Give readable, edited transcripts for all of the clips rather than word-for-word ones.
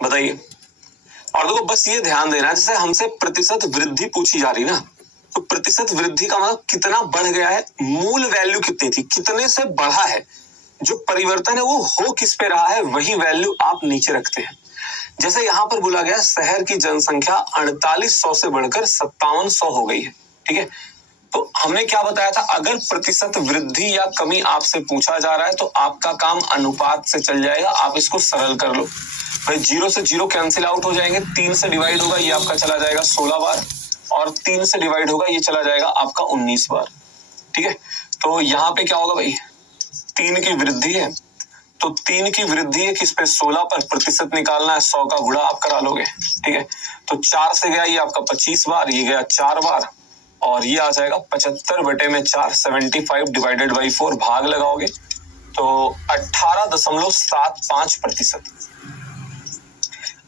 बताइए। और देखो बस ये ध्यान देना, जैसे हमसे प्रतिशत वृद्धि पूछी जा रही ना, तो प्रतिशत वृद्धि का मतलब कितना बढ़ गया है, मूल वैल्यू कितनी थी, कितने से बढ़ा है, जो परिवर्तन है वो हो किस पे रहा है, वही वैल्यू आप नीचे रखते हैं। जैसे यहां पर बोला गया शहर की जनसंख्या 4800 से बढ़कर 5700 हो गई है, ठीक है। तो हमने क्या बताया था, अगर प्रतिशत वृद्धि या कमी आपसे पूछा जा रहा है तो आपका काम अनुपात से चल जाएगा। आप इसको सरल कर लो भाई, 0 से 0 कैंसिल आउट हो जाएंगे, 3 से डिवाइड होगा ये आपका चला जाएगा 16 बार, और 3 से डिवाइड होगा ये चला जाएगा आपका 19 बार, ठीक है। तो यहाँ पे क्या होगा भाई, 3 की वृद्धि है, तो 3 की वृद्धि है किस पे, 16 पर, प्रतिशत निकालना है, 100 का गुणा आप करा लोगे, ठीक है। तो 4 से गया ये आपका 25 बार, ये गया 4 बार, और ये आ जाएगा 75/4, 75 डिवाइडेड बाई 4, भाग लगाओगे तो 18.75%।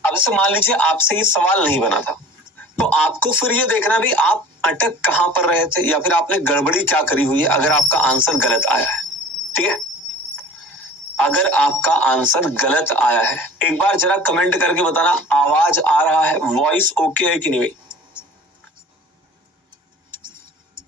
अब जैसे मान लीजिए आपसे ये सवाल नहीं बना था, तो आपको फिर ये देखना भी आप अटक कहां पर रहे थे, या फिर आपने गड़बड़ी क्या करी हुई है अगर आपका आंसर गलत आया है, ठीक है। अगर आपका आंसर गलत आया है, एक बार जरा कमेंट करके बताना, आवाज आ रहा है, वॉइस ओके है कि नहीं भाई,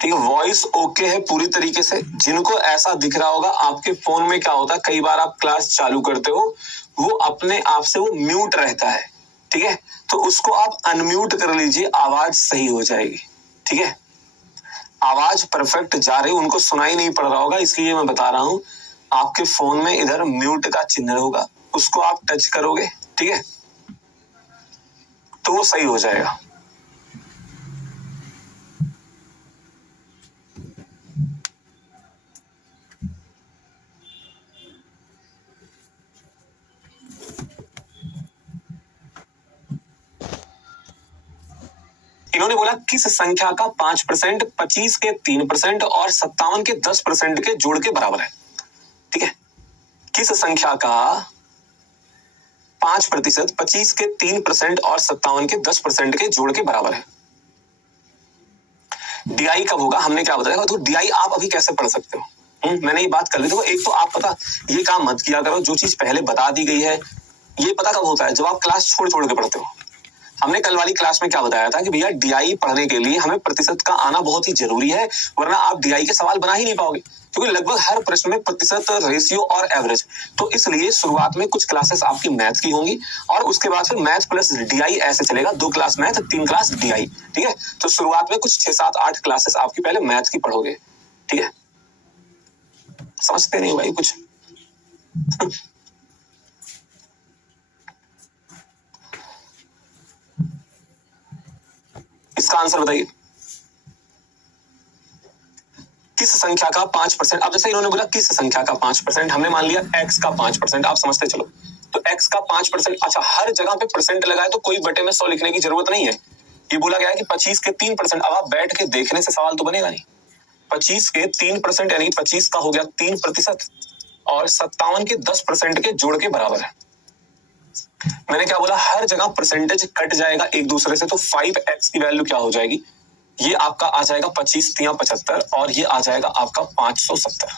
ठीक है। वॉइस ओके है पूरी तरीके से। जिनको ऐसा दिख रहा होगा, आपके फोन में क्या होता है, कई बार आप क्लास चालू करते हो, वो अपने आप से वो म्यूट रहता है, ठीक है। तो उसको आप अनम्यूट कर लीजिए, आवाज सही हो जाएगी, ठीक है। आवाज परफेक्ट जा रही, उनको सुनाई नहीं पड़ रहा होगा, इसलिए मैं बता रहा हूं। आपके फोन में इधर म्यूट का चिन्ह होगा, उसको आप टच करोगे, ठीक है, तो वो सही हो जाएगा। इन्होंने बोला किस संख्या का 5%, 25 के 3% और 57 के 10% के जोड़ के बराबर है, ठीक है। किस संख्या का 5%, 25 के 3% और 57 के 10% के जोड़ के बराबर है। डीआई कब होगा, हमने क्या बताया, तो डीआई आप अभी कैसे पढ़ सकते हो, मैंने ये बात कर ली थी। एक तो आप पता ये काम मत किया करो, जो चीज पहले बता दी गई है, ये पता कब होता है, जब आप क्लास छोड़ छोड़ के पढ़ते हो। हमने कल वाली क्लास में क्या बताया था कि भैया डीआई पढ़ने के लिए हमें प्रतिशत का आना बहुत ही जरूरी है, वरना आप डीआई के सवाल बना ही नहीं पाओगे, क्योंकि लगभग हर प्रश्न में प्रतिशत, रेशियो और एवरेज। तो इसलिए शुरुआत में कुछ क्लासेस आपकी मैथ की होंगी, और उसके बाद फिर मैथ प्लस डीआई ऐसे चलेगा, 2 क्लास मैथ, 3 क्लास डीआई, ठीक है। तो शुरुआत में कुछ 6, 7, 8 क्लासेस आपकी पहले मैथ की पढ़ोगे, ठीक है। समझते नहीं भाई कुछ इसका आंसर बताइए, किस संख्या का 5%। अब जैसे इन्होंने बोला किस संख्या का 5%, हमने मान लिया x का 5%, आप समझते चलो। तो x का 5%, अच्छा हर जगह पे परसेंट लगाए तो कोई बटे में 100 लिखने की जरूरत नहीं है। ये बोला गया है कि 25 के 3%, अब आप बैठ के देखने से सवाल तो बनेगा नहीं। 25 के 3% यानी 25 का हो गया 3%, और 57 के 10% के जोड़ के बराबर है। मैंने क्या बोला, हर जगह परसेंटेज कट जाएगा एक दूसरे से, तो 5x की वैल्यू क्या हो जाएगी, ये आपका आ जाएगा 25×75, और ये आ जाएगा आपका 570,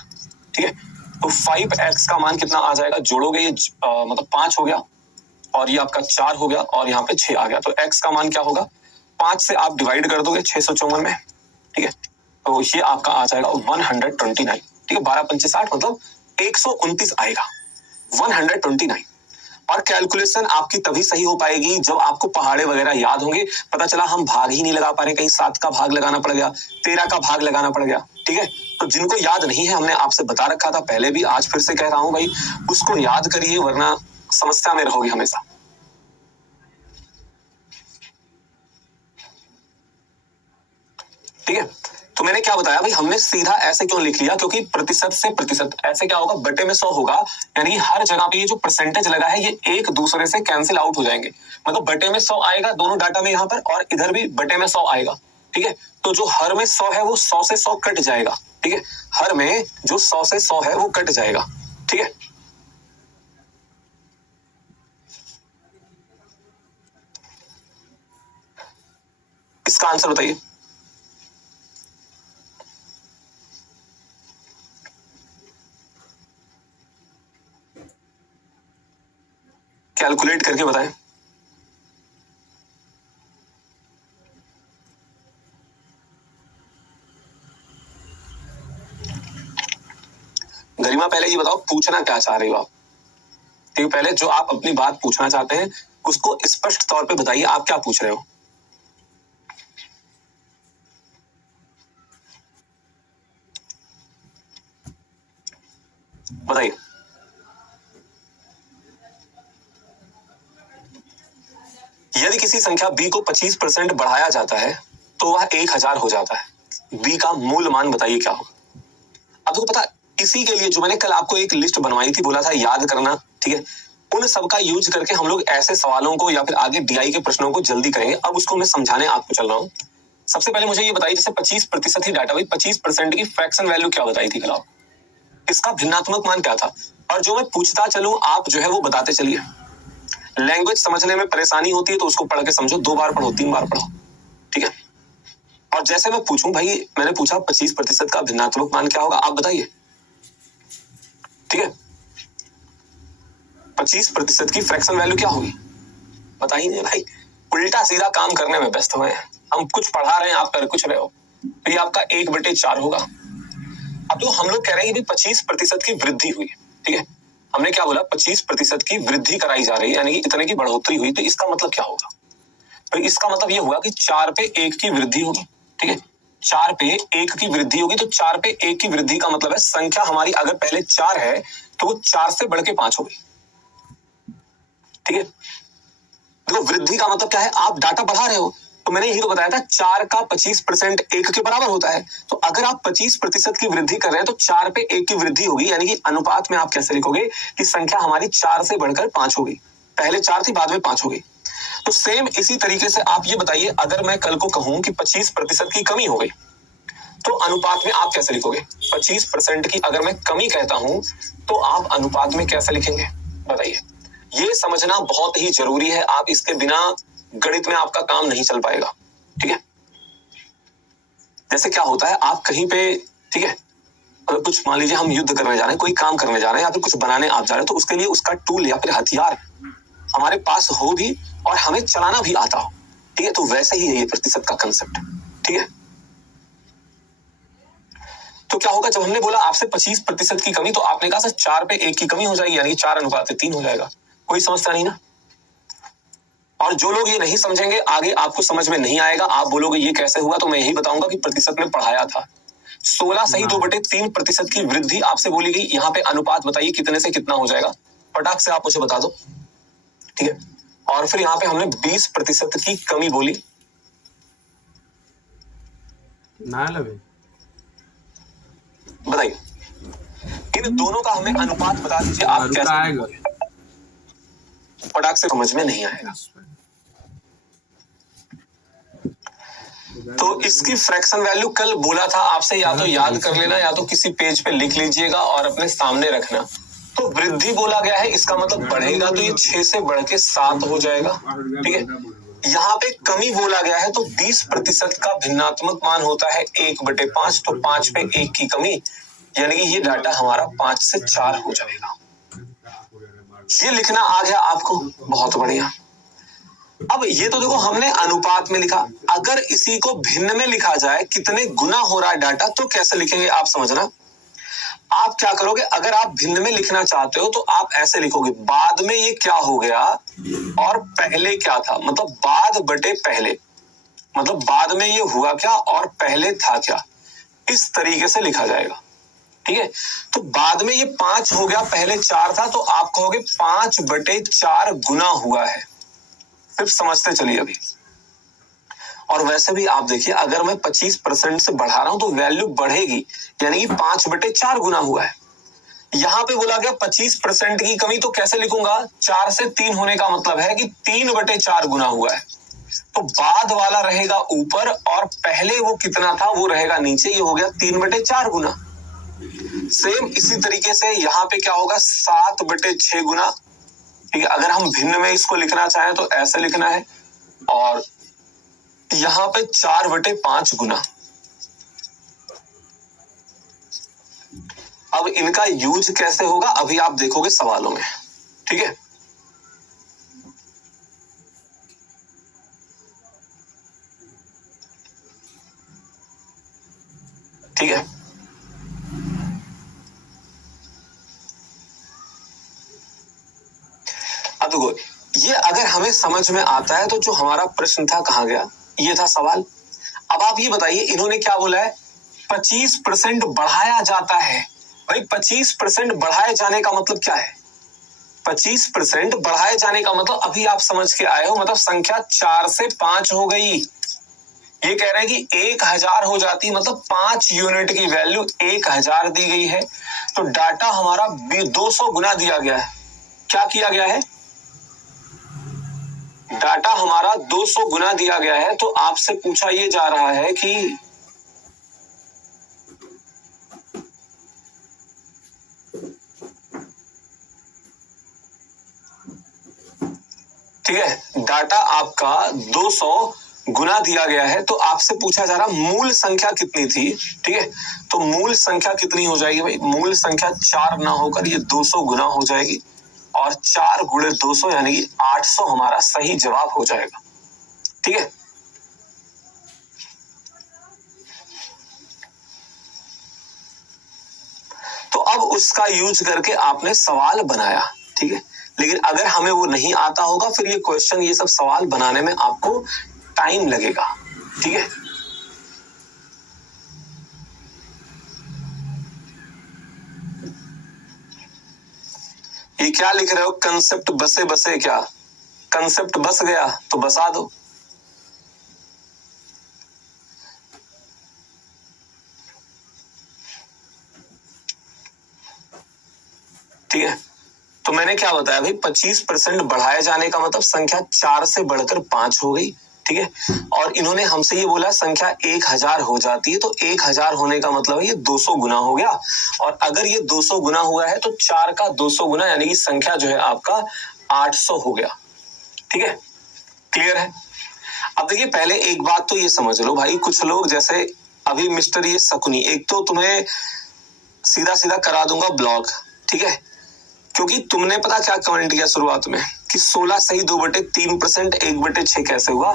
ठीक है। तो 5x का मान कितना आ जाएगा, जोड़ोगे ये मतलब 5 हो गया, और ये आपका 4 हो गया, और यहाँ पे 6 आ गया। तो x का मान क्या होगा, 5 से आप डिवाइड कर दोगे 654 में, ठीक है। तो ये आपका आ जाएगा 129, ठीक है। 12×5 60 मतलब 129 आएगा, 129। और कैलकुलेशन आपकी तभी सही हो पाएगी जब आपको पहाड़े वगैरह याद होंगे। पता चला हम भाग ही नहीं लगा पा रहे, कहीं 7 का भाग लगाना पड़ गया, 13 का भाग लगाना पड़ गया, ठीक है। तो जिनको याद नहीं है, हमने आपसे बता रखा था पहले भी, आज फिर से कह रहा हूं भाई, उसको याद करिए, वरना समस्या में रहोगे हमेशा। ठीक है। तो मैंने क्या बताया भाई, हमने सीधा ऐसे क्यों लिख लिया, क्योंकि प्रतिशत से प्रतिशत ऐसे क्या होगा, बटे में 100 होगा, यानी हर जगह पे ये जो परसेंटेज लगा है ये एक दूसरे से कैंसिल आउट हो जाएंगे। मतलब बटे में 100 आएगा दोनों डाटा में यहाँ पर, और इधर भी बटे में 100 आएगा, ठीक है। तो जो हर में 100 है वो 100 से 100 कट जाएगा, ठीक है। हर में जो 100 से 100 है वो कट जाएगा, ठीक है। इसका आंसर बताइए। कैलकुलेट करके बताएं। पहले ये बताओ पूछना क्या चाह रहे हो आप? ठीक है, पहले जो आप अपनी बात पूछना चाहते हैं उसको स्पष्ट तौर पे बताइए, आप क्या पूछ रहे हो? बताइए। यदि किसी संख्या b को 25% बढ़ाया जाता है तो वह 1000 हो जाता है। b का मूल मान बताइए क्या होगा? अब देखो पता, इसी के लिए जो मैंने कल आपको एक लिस्ट बनवाई थी, बोला था याद करना, ठीक है, उन सब का यूज करके हम लोग ऐसे सवालों को या फिर आगे डीआई के प्रश्नों को जल्दी करेंगे। अब उसको मैं समझाने आपको चल रहा हूँ। सबसे पहले मुझे ये बताइए, जैसे 25% ही डाटा, भाई 25% की फ्रैक्शन वैल्यू क्या बताई थी कल आप? इसका भिन्नात्मक मान क्या था? और जो मैं पूछता चलूं आप जो है वो बताते चलिए। लैंग्वेज समझने में परेशानी होती है तो उसको पढ़ के समझो, 2 बार पढ़ो, 3 बार पढ़ो, ठीक है। और जैसे मैं पूछूं, भाई मैंने पूछा 25% का भिन्नात्मक मान क्या होगा, आप बताइए, ठीक है। 25% की फ्रैक्शन वैल्यू क्या होगी? बता ही नहीं भाई, उल्टा सीधा काम करने में व्यस्त हुए हैं। हम कुछ पढ़ा रहे हैं, आप कर कुछ रहे हो, तो ये आपका 1/4 होगा। अब तो हम लोग कह रहे हैं कि 25% की वृद्धि हुई, ठीक है। हमने क्या बोला, 25% की वृद्धि कराई जा रही है, यानी कि इतने की बढ़ोतरी हुई, तो इसका मतलब क्या होगा? तो इसका मतलब ये हुआ कि 4 पे 1 की वृद्धि होगी, ठीक है। 4 पे 1 की वृद्धि होगी, तो 4 पे 1 की वृद्धि का मतलब है संख्या हमारी अगर पहले 4 है तो वो 4 से बढ़ के 5 होगी, ठीक है। देखो वृद्धि का मतलब क्या है, आप डाटा बढ़ा रहे हो, तो मैंने यही तो बताया था 4 का 25% 1 के बराबर होता है। तो अगर आप 25% की वृद्धि कर रहे हैं तो 4 पे 1 की वृद्धि होगी, यानी कि अनुपात में आप कैसे लिखोगे कि संख्या हमारी 4 से बढ़कर 5 होगी। पहले 4 थी, बाद में 5 होगी। तो सेम इसी तरीके से आप ये बताइए, अगर मैं कल को कहूं कि 25% की कमी हो गई तो अनुपात में आप कैसे लिखोगे? 25% की अगर मैं कमी कहता हूं तो आप अनुपात में कैसे लिखेंगे, बताइए। ये समझना बहुत ही जरूरी है, आप इसके बिना गणित में आपका काम नहीं चल पाएगा, ठीक है। जैसे क्या होता है, आप कहीं पे, ठीक है, अगर कुछ मान लीजिए हम युद्ध करने जा रहे हैं, कोई काम करने जा रहे हैं या फिर कुछ बनाने आप जा रहे हैं, तो उसके लिए उसका टूल या फिर हथियार हमारे पास हो भी और हमें चलाना भी आता हो, ठीक है। तो वैसे ही है ये प्रतिशत का कंसेप्ट, ठीक है। तो क्या होगा, जब हमने बोला आपसे 25% की कमी, तो आपने कहा सर 4 पे 1 की कमी हो जाएगी, यानी 4:3 हो जाएगा। कोई समझता नहीं ना। और जो लोग ये नहीं समझेंगे, आगे आपको समझ में नहीं आएगा, आप बोलोगे ये कैसे हुआ, तो मैं यही बताऊंगा कि प्रतिशत में पढ़ाया था। 16 सही 2/3% की वृद्धि आपसे बोली गई, यहाँ पे अनुपात बताइए कितने से कितना हो जाएगा, फटाक से आप मुझे बता दो, ठीक है। और फिर यहाँ पे हमने 20% की कमी बोली, बताइए। इन दोनों का हमें अनुपात बता दीजिए, आप कैसे, फटाक से समझ में नहीं आएगा। तो इसकी फ्रैक्शन वैल्यू कल बोला था आपसे, या तो याद कर लेना या तो किसी पेज पे लिख लीजिएगा और अपने सामने रखना। तो वृद्धि बोला गया है, इसका मतलब बढ़ेगा, तो ये 6 से बढ़ के 7 हो जाएगा, ठीक है। यहाँ पे कमी बोला गया है, तो 20% का भिन्नात्मक मान होता है 1/5, तो 5 पे 1 की कमी, यानी कि ये डाटा हमारा 5 से 4 हो जाएगा। ये लिखना आ गया आपको, बहुत बढ़िया। अब ये तो देखो हमने अनुपात में लिखा, अगर इसी को भिन्न में लिखा जाए, कितने गुना हो रहा है डाटा, तो कैसे लिखेंगे आप समझना। आप क्या करोगे, अगर आप भिन्न में लिखना चाहते हो तो आप ऐसे लिखोगे, बाद में ये क्या हो गया और पहले क्या था, मतलब बाद बटे पहले, मतलब बाद में ये हुआ क्या और पहले था क्या, इस तरीके से लिखा जाएगा, ठीक है। तो बाद में ये 5 हो गया, पहले 4 था, तो आप कहोगे 5/4 गुना हुआ है। सिर्फ समझते चलिए अभी। और वैसे भी आप देखिए, अगर मैं 25% से बढ़ा रहा हूं तो वैल्यू बढ़ेगी, यानी कि 5/4 गुना हुआ है। यहां पे बोला गया 25% की कमी, तो कैसे लिखूंगा, 4 से 3 होने का मतलब है कि 3/4 गुना हुआ है। तो बाद वाला रहेगा ऊपर और पहले वो कितना था वो रहेगा नीचे, ये हो गया 3/4 गुना। सेम इसी तरीके से यहां पे क्या होगा, 7/6 गुना, ठीक है। अगर हम भिन्न में इसको लिखना चाहें तो ऐसे लिखना है, और यहां पे 4/5 गुना। अब इनका यूज कैसे होगा अभी आप देखोगे सवालों में, ठीक है। ठीक है, अब देखो, ये अगर हमें समझ में आता है तो जो हमारा प्रश्न था कहाँ गया, ये था सवाल। अब आप ये बताइए, इन्होंने क्या बोला है, 25% बढ़ाया जाता है। भाई 25% बढ़ाए जाने का मतलब क्या है? 25% बढ़ाए जाने का मतलब अभी आप समझ के आए हो, मतलब संख्या 4 से 5 हो गई। ये कह रहे हैं कि 1000 हो जाती, मतलब 5 यूनिट की वैल्यू 1000 दी गई है, तो डाटा हमारा 200 गुना दिया गया है। क्या किया गया है? डाटा हमारा 200 गुना दिया गया है। तो आपसे पूछा ये जा रहा है कि ठीक है, डाटा आपका 200 गुना दिया गया है, तो आपसे पूछा जा रहा मूल संख्या कितनी थी। ठीक है, तो मूल संख्या कितनी हो जाएगी भाई? मूल संख्या 4 ना होकर ये 200 गुना हो जाएगी, और 4 गुणे 200 यानी कि 800 हमारा सही जवाब हो जाएगा। ठीक है, तो अब उसका यूज करके आपने सवाल बनाया। ठीक है, लेकिन अगर हमें वो नहीं आता होगा, फिर ये क्वेश्चन, ये सब सवाल बनाने में आपको टाइम लगेगा। ठीक है, ये क्या लिख रहे हो? कंसेप्ट बसे बसे, क्या कंसेप्ट बस गया तो बसा दो। ठीक है, तो मैंने क्या बताया भाई, 25% बढ़ाए जाने का मतलब संख्या 4 से बढ़कर 5 हो गई। ठीक है, और इन्होंने हमसे ये बोला संख्या 1000 हो जाती है, तो 1000 होने का मतलब है ये 200 गुना हो गया, और अगर ये 200 गुना हुआ है तो 4 का 200 गुना यानी कि संख्या जो है आपका 800 हो गया। ठीक है, क्लियर है? अब देखिए, पहले एक बात तो ये समझ लो भाई, कुछ लोग जैसे अभी मिस्टर ये शकुनी, एक तो तुम्हें सीधा सीधा करा दूंगा ब्लॉक। ठीक है, क्योंकि तुमने पता क्या कमेंट किया शुरुआत में कि 16 सही 2/3%, 1/6 कैसे हुआ।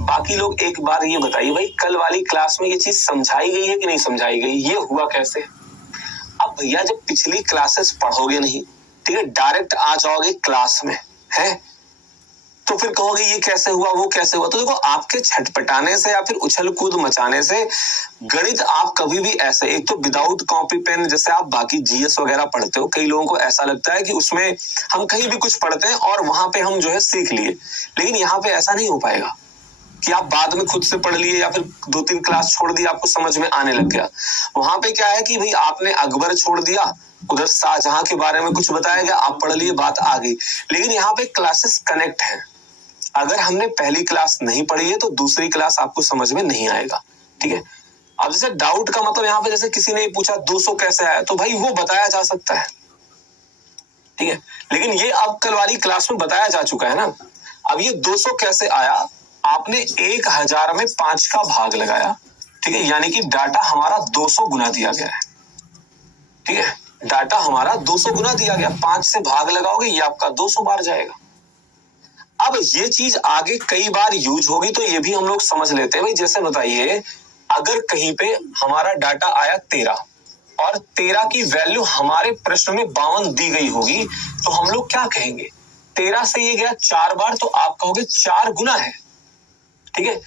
बाकी लोग एक बार ये बताइए भाई, कल वाली क्लास में ये चीज समझाई गई है कि नहीं समझाई गई? ये हुआ कैसे? अब भैया जब पिछली क्लासेस पढ़ोगे नहीं, ठीक है, डायरेक्ट आ जाओगे क्लास में, है, तो फिर कहोगे ये कैसे हुआ, वो कैसे हुआ। तो देखो, आपके छटपटाने से या फिर उछल कूद मचाने से गणित आप कभी भी ऐसे, एक तो विदाउट कॉपी पेन, जैसे आप बाकी जीएस वगैरह पढ़ते हो, कई लोगों को ऐसा लगता है कि उसमें हम कहीं भी कुछ पढ़ते हैं और वहां पे हम जो है सीख लिए, लेकिन यहाँ पे ऐसा नहीं हो पाएगा कि आप बाद में खुद से पढ़ लिए या फिर 2-3 क्लास छोड़ दी, आपको समझ में आने लग गया। वहां पे क्या है कि भाई आपने अकबर छोड़ दिया, उधर शाहजहां के बारे में कुछ बताया गया, आप पढ़ लिए, बात आ गई। लेकिन यहाँ पे क्लासेस कनेक्ट है। अगर हमने पहली क्लास नहीं पढ़ी है तो दूसरी क्लास आपको समझ में नहीं आएगा। ठीक है, अब जैसे डाउट का मतलब यहाँ पे जैसे किसी ने पूछा 200 कैसे आया, तो भाई वो बताया जा सकता है। ठीक है, लेकिन ये अब कल वाली क्लास में बताया जा चुका है ना। अब ये 200 कैसे आया? आपने 1000 में 5 का भाग लगाया। ठीक है, यानी कि डाटा हमारा 200 गुना दिया गया है। ठीक है, डाटा हमारा 200 गुना दिया गया, 5 से भाग लगाओगे, ये आपका 200 बार जाएगा। अब ये चीज आगे कई बार यूज होगी, तो ये भी हम लोग समझ लेते हैं भाई। जैसे बताइए, अगर कहीं पे हमारा डाटा आया 13 और 13 की वैल्यू हमारे प्रश्न में 52 दी गई होगी, तो हम लोग क्या कहेंगे? 13 से ये गया 4 बार, तो आप कहोगे 4 गुना है। ठीक है,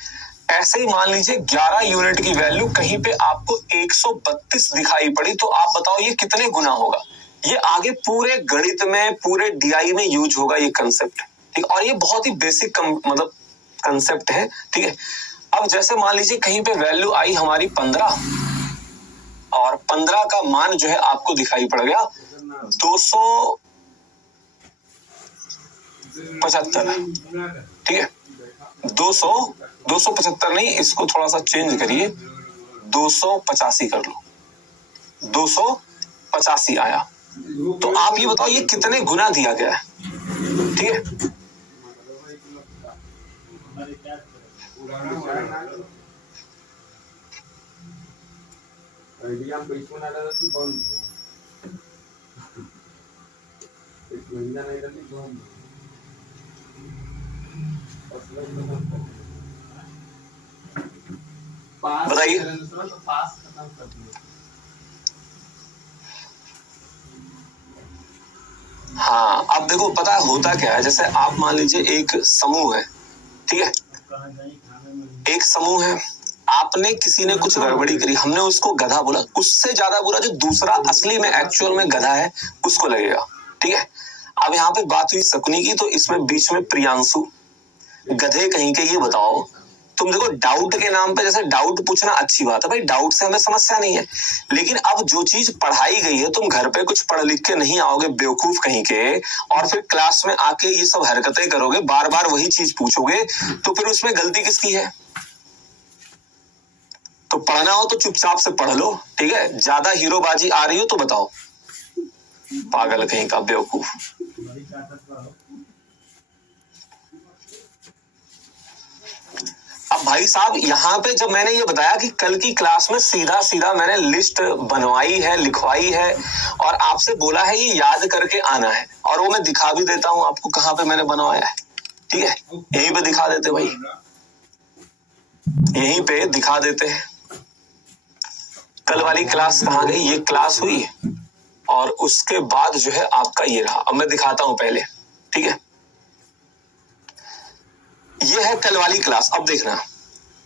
ऐसे ही मान लीजिए 11 यूनिट की वैल्यू कहीं पे आपको 132 दिखाई पड़ी, तो आप बताओ ये कितने गुना होगा? ये आगे पूरे गणित में, पूरे डीआई में यूज होगा ये कंसेप्ट। ठीक, और ये बहुत ही बेसिक मतलब कंसेप्ट है। ठीक है, अब जैसे मान लीजिए कहीं पे वैल्यू आई हमारी 15, और 15 का मान जो है आपको दिखाई पड़ गया 275। ठीक है, 275 नहीं, इसको थोड़ा सा चेंज करिए, 285 कर लो, 285 आया। तो आप ये बताओ ये कितने गुना दिया गया है? ठीक है, बताइए। हाँ, अब देखो पता है होता क्या है, जैसे आप मान लीजिए एक समूह है, ठीक है, एक समूह है, आपने किसी ने कुछ गड़बड़ी करी, हमने उसको गधा बोला, उससे ज्यादा बुरा जो दूसरा असली में एक्चुअल में गधा है उसको लगेगा, ठीक है। अब यहाँ पे बात हुई शकुनी की, तो इसमें बीच में प्रियांशु गधे कहीं के, ये बताओ तुम देखो डाउट के नाम पे, जैसे डाउट पूछना अच्छी बात है भाई, डाउट से हमें समस्या नहीं है, लेकिन अब जो चीज पढ़ाई गई है, तुम घर पे कुछ पढ़ लिख के नहीं आओगे बेवकूफ कहीं के, और फिर क्लास में आके ये सब हरकतें करोगे, बार बार वही चीज पूछोगे, तो फिर उसमें गलती किसकी है? तो पढ़ना हो तो चुपचाप से पढ़ लो, ठीक है। ज्यादा हीरोबाजी आ रही हो तो बताओ, पागल कहीं का, बेवकूफ। अब भाई साहब यहाँ पे जब मैंने ये बताया कि कल की क्लास में सीधा सीधा मैंने लिस्ट बनवाई है, लिखवाई है, और आपसे बोला है ये याद करके आना है, और वो मैं दिखा भी देता हूं आपको कहाँ पे मैंने बनवाया है, ठीक है, यहीं पे दिखा देते भाई, यहीं पे दिखा देते हैं। कल वाली क्लास कहाँ गई? ये क्लास हुई और उसके बाद जो है आपका ये रहा। अब मैं दिखाता हूं पहले, ठीक है, ये है कल वाली क्लास। अब देखना,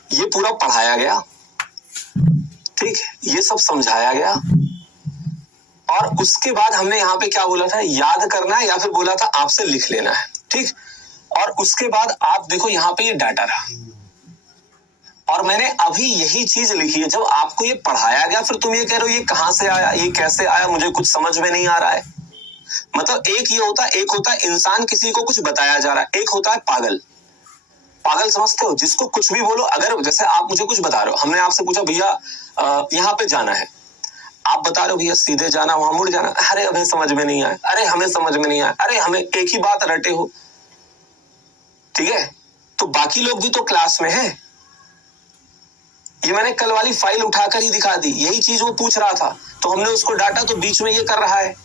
ये पूरा पढ़ाया गया, ठीक, ये सब समझाया गया, और उसके बाद हमने यहाँ पे क्या बोला था, याद करना है, या फिर बोला था आपसे लिख लेना है, ठीक। और उसके बाद आप देखो यहाँ पे ये डाटा रहा, और मैंने अभी यही चीज लिखी है। जब आपको ये पढ़ाया गया, फिर तुम ये कह रहे हो ये कहां से आया, ये कैसे आया, मुझे कुछ समझ में नहीं आ रहा है। मतलब एक ये होता है, एक होता है इंसान किसी को कुछ बताया जा रहा है, एक होता है पागल। पागल समझते हो? जिसको कुछ भी बोलो, अगर जैसे आप मुझे कुछ बता रहे हो, हमने आपसे पूछा भैया यहाँ पे जाना है, आप बता रहे हो भैया सीधे जाना, वहां मुड़ जाना, अरे हमें समझ में नहीं आया, अरे हमें समझ में नहीं आया, अरे हमें एक ही बात रटे हो, ठीक है। तो बाकी लोग भी तो क्लास में है। ये मैंने कल वाली फाइल उठाकर ही दिखा दी, यही चीज वो पूछ रहा था, तो हमने उसको डाटा, तो बीच में ये कर रहा है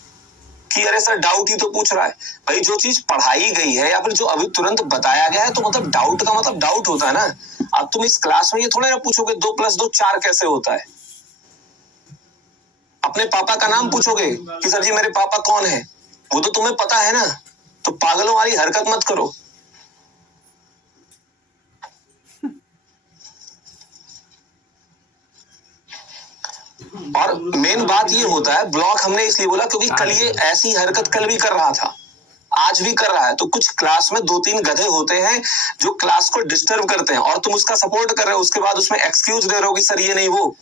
कि अरे सर डाउट ही तो पूछ रहा है। भाई जो चीज पढ़ाई गई है या फिर जो अभी तुरंत बताया गया है, तो मतलब डाउट का मतलब डाउट होता है ना। अब तुम इस क्लास में ये थोड़ा ना पूछोगे 2 + 2 4 कैसे होता है। अपने पापा का नाम पूछोगे कि सर जी मेरे पापा कौन है, वो तो तुम्हें पता है ना। तो पागलों वाली हरकत मत करो। और मेन बात ये होता है, ब्लॉक हमने इसलिए बोला क्योंकि कल ये ऐसी हरकत कल भी कर रहा था, आज भी कर रहा है। तो कुछ क्लास में 2-3 गधे होते हैं जो क्लास को डिस्टर्ब करते हैं, और तुम उसका सपोर्ट कर रहे हो, उसके बाद उसमें एक्सक्यूज दे रहे हो कि सर ये नहीं वो।